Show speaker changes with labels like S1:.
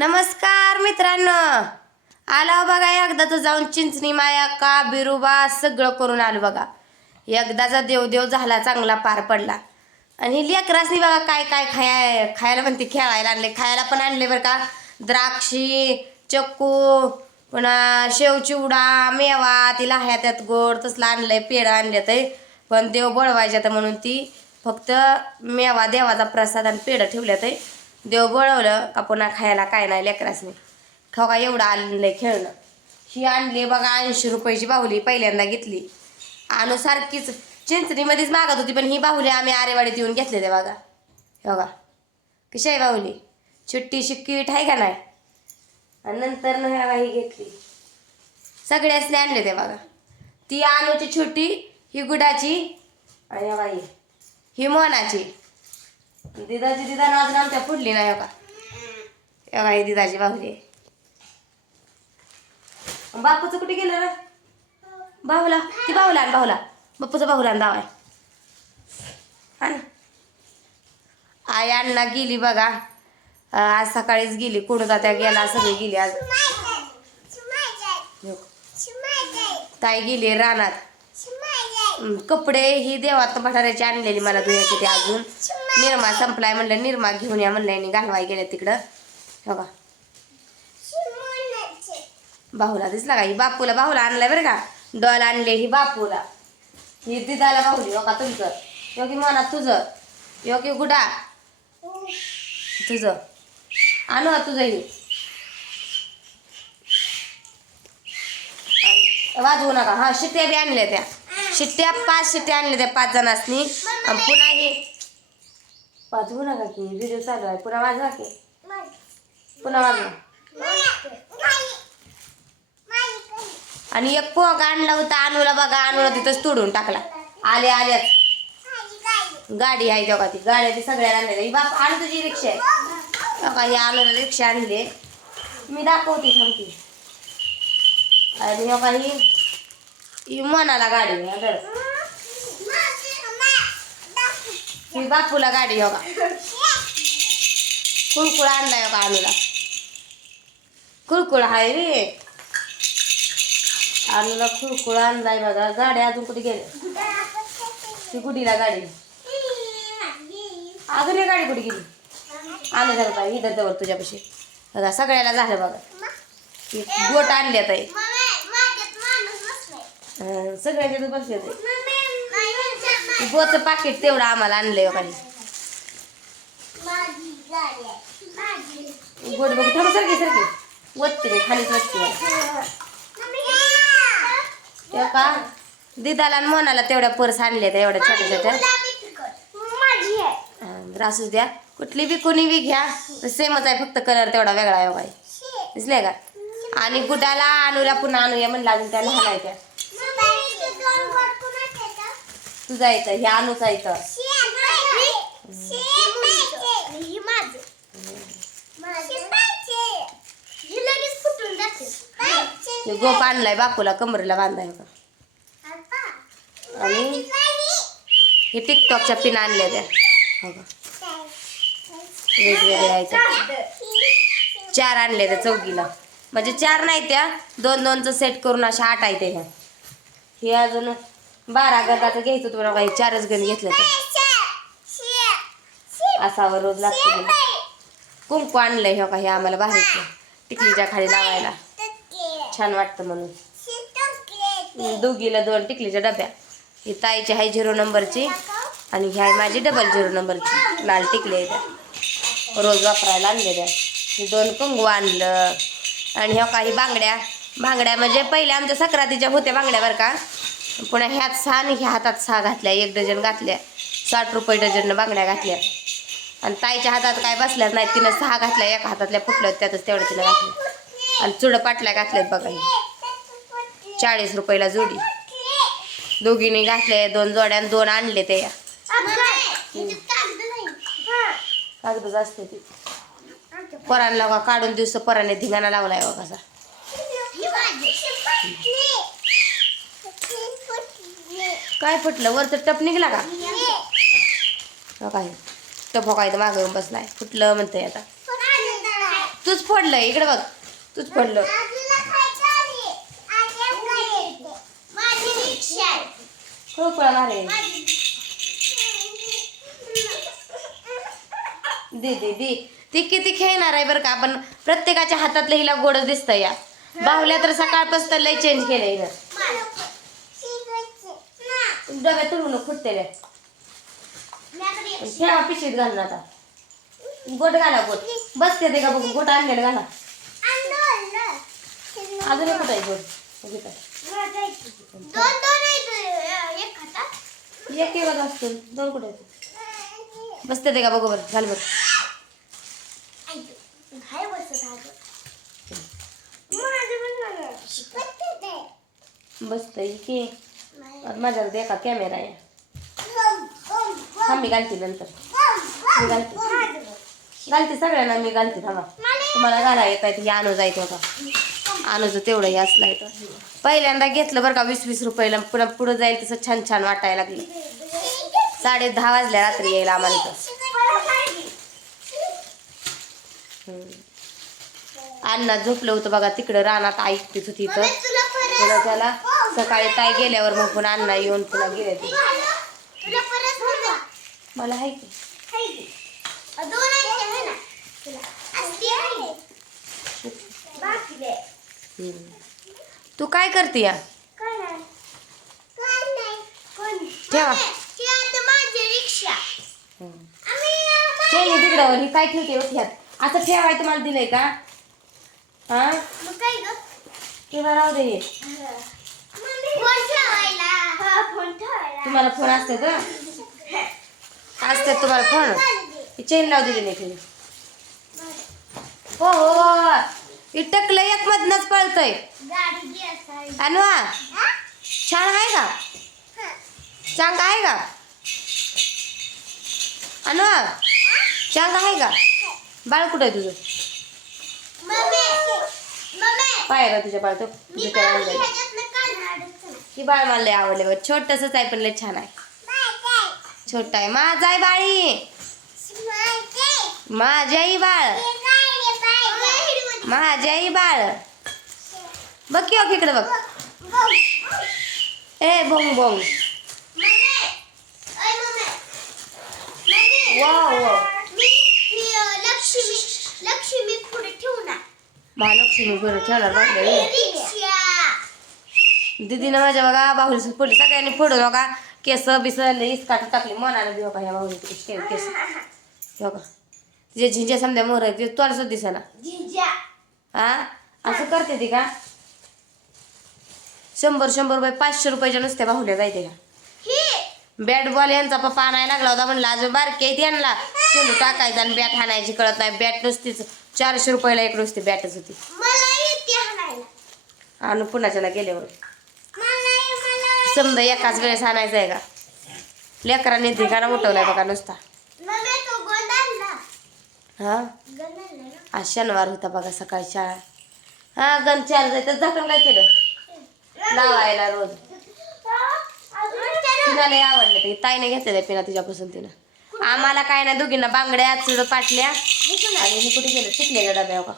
S1: नमस्कार मित्रांनो. आला हो बघा एकदाच जाऊन चिंचणी माया का बिरुबा सगळं करून आलो बघा. एकदाचा देवदेव झाला चांगला पार पडला. आणि लेकरासनी बघा काय काय खाया खायला म्हणते खेळायला आणले. खायला पण आणले बरं का. द्राक्षी चक्कू पुन्हा शेव चिवडा मेवा तिला ह्या त्यात गोड तसलं आणलंय पेढं आणले ते पण देव बळवायच्या तर म्हणून ती फक्त मेवा देवाचा प्रसाद आणि पेढं ठेवल्यात आहे. देव बळवलं का पुन्हा खायला काय नाही लेकरासनी ठोका का एवढं आणलंय खेळणं ही आणली बघा ऐंशी रुपयाची बाहुली पहिल्यांदा घेतली. आणू सारखीच चिंचणीमध्येच मागत होती पण ही बाहुली आम्ही आरेवाडीत येऊन घेतले ते बघा. हे बघा कशी आहे बाहुली? चिट्टी शिक्कीट आहे का नाही? आणि नंतर न ह्या ही घेतली. सगळ्यासने आणले ते बघा. ती आणूची छोटी ही गुडाची आणि बाई ही मोनाची. दिदाची दिदा अजून आमच्या फुडली नाही हो का? हे बघा ही दिदाची बाहुली आहे. बापूचं कुठे गेलं ना बाहुला ती बाहुला आण बाहुला बापूचा बाहुला आण दावाय आण. आई अण्णा गेली बघा. आज सकाळीच गेली. कुठं त्या गेला सगळी गेली आज. हो. ताई गेली रानात. कपडे ही देवात भटाऱ्याची आणलेली मला धुयाची ते अजून. निरमा संपलाय म्हणलं निरमा घेऊन या म्हणलं यांनी घालवाय गेले तिकडं. हो का बाहूला दिसला का? ही बापूला बाहूला आणलाय बरं का? डॉल आणले ही बापूला. ही दिदाला बाहुली हो का तुमचं योगी मना तुझं. योगी गुडा. तुझं. आणू तुझं ही. वाजवू नका. हा शिट्ट्या बी आणल्या त्या. शिट्ट्या पाच शिट्ट्या आणल्या त्या पाच जणांनी पुन्हा हे वाजवू नका की व्हिडिओ चालू आहे. पुन्हा वाजवा की. पुन्हा वाजवा. आणि एक पोग आणला होता अनुला बघा अनुला तिथंच तोडून टाकला. आले आल्याच गाडी आहे तेव्हा ती. गाड्या ती सगळ्या आणलेल्या ही बाप आणू तुझी रिक्षा आहे. बघा ही अनुला रिक्षा आणली. मी दाखवते थांबते. आणि ही मनाला गाडी आहे, हा. ही बापूला गाडी हो का कुळकुळ आणलाय हो का अनुला कुळकुळ आहे रे. अनुला कुळकुळ आणलाय बघा. गाड्या अजून कुठे गेल्या? ती गुडीला गाडी. अजून एक गाडी कुठे गेली? आले झालं बाई इथं जवळ तुझ्यापाशी. बघा सगळ्याला झालं बघा. ती गोट आणल्यात आहे हं, सगळ्याच्या बसले गोचं पाकिट तेवढं आम्हाला आणलंय हो खाली. हे. गोट बघ थोडं सारखी सारखी. वचते मी खालीच वचते का? दिदाला आणि मोनाला तेवढ्या पर्स आणल्या त्या एवढ्या छोट्या छोट्या. हं, द्या. कुठली बी कोणी बी घ्या. सेमच आहे फक्त कलर तेवढा वेगळा आहे हो बाई. दिसले का? आणि गुडाला अनुला पुन्हा आणूया म्हणलं अजून त्या लहान आहे त्या. तुझा येतं हे आणूचा येतं हे गोप आणलाय बापूला कमरेला बांधाय का आणि हे टिकटॉकच्या पिन आणल्या त्या. हो का वेगवेगळ्या आहेत चार आणले त्या चौकीला म्हणजे चार नाही त्या दोन दोनचं सेट करून अशा आठ आहे त्या ह्या. हे अजून बारा गंधाचं घ्यायचं होतं बघा हे चारच गण घेतलं तर. असावं रोज लागतं. कुंकू आणलंय हो का हे आम्हाला बाहेरचं टिकलीच्या खाली लावायला. छान वाटतं म्हणून. दोघीला दोन टिकलीच्या डब्या. ही ताईची आहे झिरो नंबरची आणि ही आहे माझी डबल झिरो नंबरची. लाल टिकली आहे त्या. रोज वापरायला आणलेल्या हे दोन कुंकू आणलं. आणि ह्या काही बांगड्या. बांगड्या म्हणजे पहिल्या आमच्या सक्रातीच्या होत्या बांगड्या बरं का. पुन्हा ह्यात सहा आणि ह्या हातात सहा घातल्या एक डझन घातल्या साठ रुपये डझननं बांगड्या घातल्या. आणि ताईच्या हातात काय बसल्याच नाही तिनं सहा घातल्या एका हातातल्या फुटल्या त्यातच तेवढ्या तिनं घातल्या आणि चुडं पाटल्या घातल्यात बघा हे. चाळीस रुपयाला जोडी. दोघींनी घातले दोन जोड्या आणि दोन आणले ते कागदच असते ती. परांना का काढून दिवस पराने धिंगाणा लावलाय बघा कसा काय फुटलं? वरचं टप निघला का? हो काय? टप हो काय? मागं येऊन बसलाय. फुटलं म्हणतंय आता. तूच फोडलं. इकडे बघ. तूच फोडलं.
S2: माझी
S1: मारे. दे दे दे. ती किती खेळणार आहे बरं का? आपण प्रत्येकाच्या हातातलं हिला गोड दिसतं या. बाहुल्या तर सकाळपासून लय चेंज केलंय
S2: ना
S1: डब्यात तुडून फुटतेल्या. ठेवा पिशवीत घालून आता. गोट घाला गोट. बसते ते का बघू गोट आणलेलं घाला. अजून एक आहे गोट.
S2: आहेत एक
S1: एक असतो दोन कुठे बसते ते का बघू बरं. घाल बरं. बसतंय की. माझ्याकडे एका कॅमेरा आहे हा मी घालते नंतर मी. घालते. घालते सगळ्यांना मी घालते थांबा। तुम्हाला घाला येत आहे हे आणू जायचं होता आणूचं तेवढं हे असलं आहे तर पहिल्यांदा घेतलं बरं का वीस वीस रुपयाला पुन्हा पुढं जाईल तसं छान छान वाटायला लागलं. साडे दहा वाजल्या रात्री यायला आम्हाला इथं. अण्णा झोपलं होतं बघा तिकडं रानात ऐकतीच होती पुन्हा त्याला सकाळी ताई गेल्यावर मग पुन्हा अण्णा येऊन पुन्हा गेले ते. मला की.
S2: की. आहे.
S1: हम्म. तू काय करते या? ठेवा. ठेव हे काय ठेवते ह्यात. असं ठेवाय तुम्हाला दिलंय का? हा? किंवा राहू दे. तुम्हाला फोन असते तर असते तुम्हाला फोन? ही चेन लावू दिली नाही हो हो ही टकलं एक मधनच पळतय. अनुवा
S2: हा?
S1: छान आहे का?
S2: हा.
S1: चांग आहे का? अनुवा चांग आहे का? बाळ कुठं आहे तुझं?
S2: Mummy mummy.
S1: पाय तुझ्या बाळ तो तुझ्या ही बाळ मला लय आवडले बघ छोटसच आहे पण लय छान आहे. छोटा आहे माझा आहे बाळी
S2: माझे.
S1: माझ्याही बाळ. माझ्याही बाळ बघ की ओके इकडे बघ. ए
S2: पुढे ठेवू ना
S1: महालक्ष्मी बरं ठेवणार दीदीनं माझ्या बघा बाहुली पुढे सगळ्यांनी फोडून बघा केस बिस लईच टाकली मनाला बी बघा ह्या बाहुली केस. केस बघा. तिचे झिंज्या समजा मोर आहे ते तुला सुद्धा दिसेना. हा? असं करते ती का? शंभर शंभर रुपये पाचशे रुपयाच्या नुसत्या बाहुल्या जायते का?
S2: ही.
S1: बॅट बॉल यांचा पप्पा आणायला लागला होता म्हणला अजून बारके यांना. चेंडू टाकायचा आणि बॅट हाणायची कळत नाही. बॅट नुसतीच चारशे रुपयाला एक नुसती बॅटच होती. आणि पुण्याच्याला गेल्यावर. समजा एकाच वेळेस आणायचं आहे का? लेकरांनी धिगाणा उठवलाय बघा नुसता. हा? आज शनिवार होता बघा सकाळी शाळा. हा गण चार जायचं झाकण काय केलं? लावायला रोज. तिला लय आवडलं ते. ताईने घेतलेलं पिना तिच्यापासून तिनं. आम्हाला काय नाही दोघींना बांगड्या चुड पाटल्या. आणि हे कुठे गेलं? शिकलेल्या डब्या का